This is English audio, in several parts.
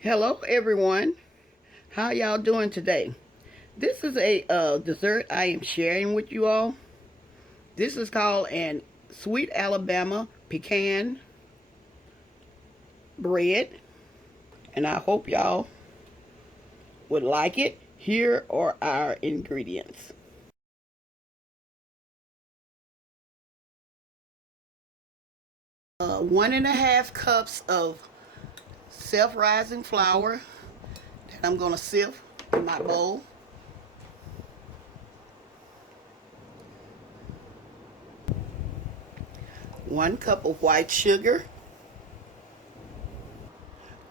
Hello everyone, how y'all doing today? This is a dessert I am sharing with you all. This is called an sweet Alabama pecan bread, and I hope y'all would like it. Here are our ingredients. 1.5 cups of self-rising flour that I'm going to sift in my bowl. 1 cup of white sugar.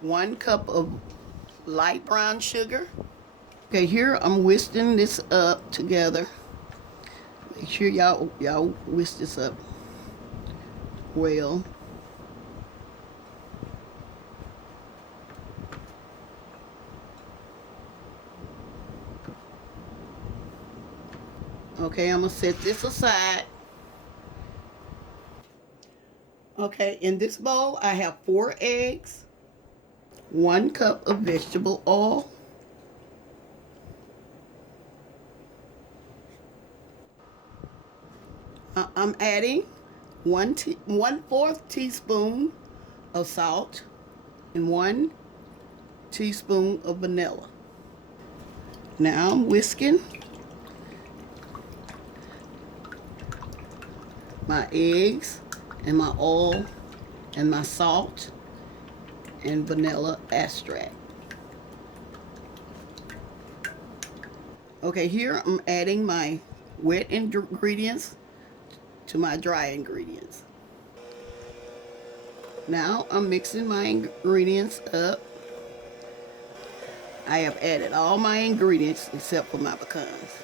1 cup of light brown sugar. Okay, here I'm whisking this up together. Make sure y'all whisk this up well. Okay, I'm gonna set this aside. Okay, in this bowl I have 4 eggs, 1 cup of vegetable oil, I'm adding 1/4 teaspoon of salt and 1 teaspoon of vanilla. Now I'm whisking my eggs and my oil and my salt and vanilla extract. Okay, here I'm adding my wet ingredients to my dry ingredients. Now I'm mixing my ingredients up. I have added all my ingredients except for my pecans.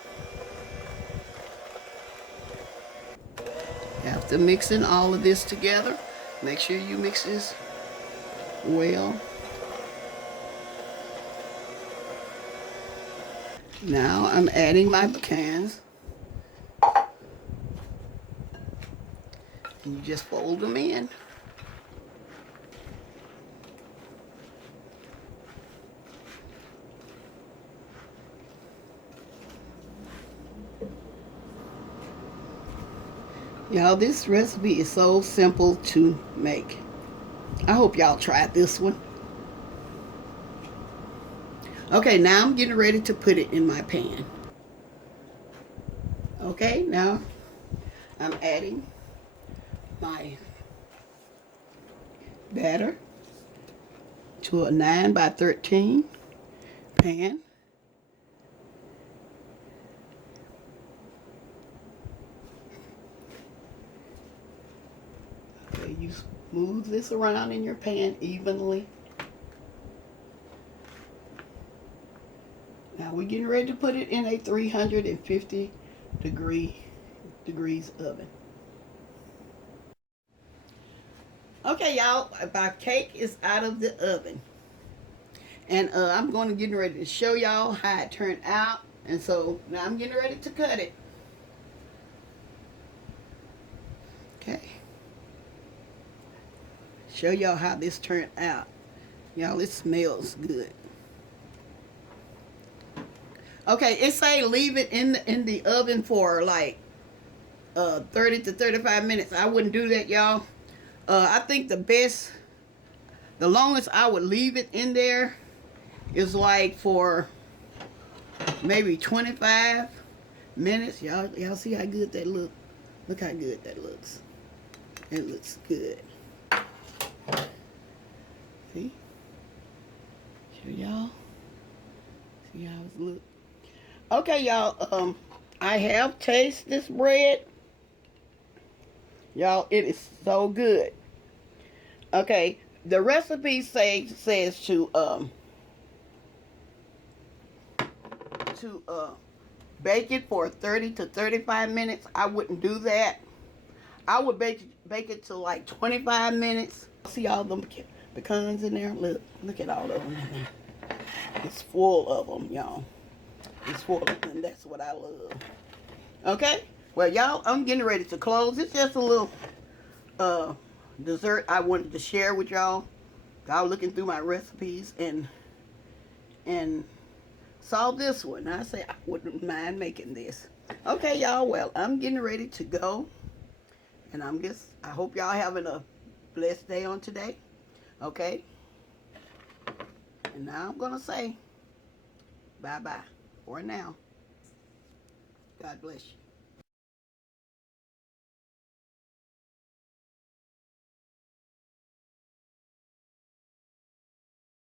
After mixing all of this together, make sure you mix this well. Now I'm adding my pecans. And you just fold them in. Y'all, this recipe is so simple to make. I hope y'all tried this one. Okay, now I'm getting ready to put it in my pan. Okay, now I'm adding my batter to a 9 by 13 pan. Okay, you smooth this around in your pan evenly. Now we're getting ready to put it in a 350 degrees oven. Okay, y'all, my cake is out of the oven. And I'm going to get ready to show y'all how it turned out. And so now I'm getting ready to cut it. Okay. Show y'all how this turned out. Y'all, it smells good. Okay, it say leave it in the oven for like 30 to 35 minutes. I wouldn't do that, y'all. I think the longest I would leave it in there is like for maybe 25 minutes. Y'all see how good that look? Look how good that looks. It looks good. See? Show y'all. See how it looks. Okay, y'all. I have tasted this bread. Y'all, it is so good. Okay, the recipe says to bake it for 30 to 35 minutes. I wouldn't do that. I would bake it to like 25 minutes. See all them pecans in there? Look at all of them in there. It's full of them, y'all. It's full of them, and that's what I love. Okay? Well, y'all, I'm getting ready to close. It's just a little dessert I wanted to share with y'all. I was looking through my recipes and saw this one. I say I wouldn't mind making this. Okay, y'all. Well, I'm getting ready to go, and I hope y'all having a blessed day on today. Okay. And now I'm gonna say bye bye for now. God bless you.